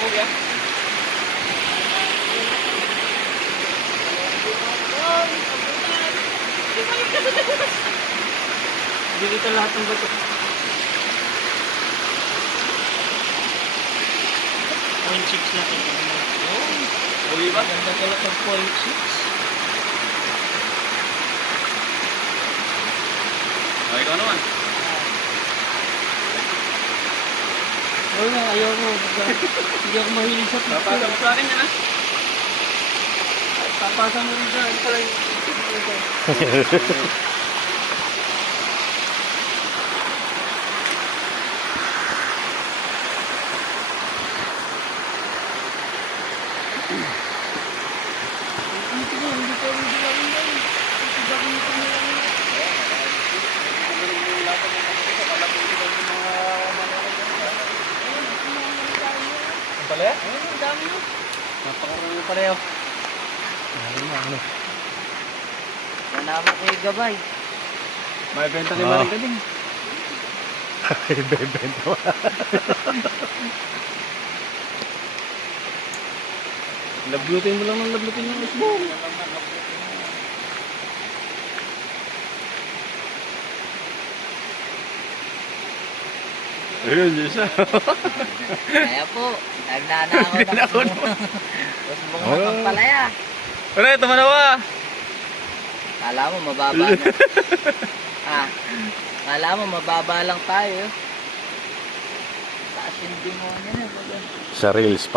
mo yan. Dito lahat ng bato. 0.6 natin. Oh, di ba? Ganda talaga ng 0.6. O, ikaw naman. Oo nga, ayaw mo. Hindi ako mahilig sa pizza. Papasa mo sa akin yan, ha? Papasa mo rin dyan. Pala yung pala yan? Ang dami yun. Napakarami pareho. Ano? Nanama ko yung gabay. May benta kay Maring ka din. Ay, bebenta mo. Lablutin mo lang ng lablutin ng isbong. Ayun, yun siya. Kaya po, nagnanakaw na. Tapos mga magpalaya. Pare, tumanawa. Kala mo mababa na. Kala mo mababa lang tayo. Taas yung dingo niya na. Sa reels pa.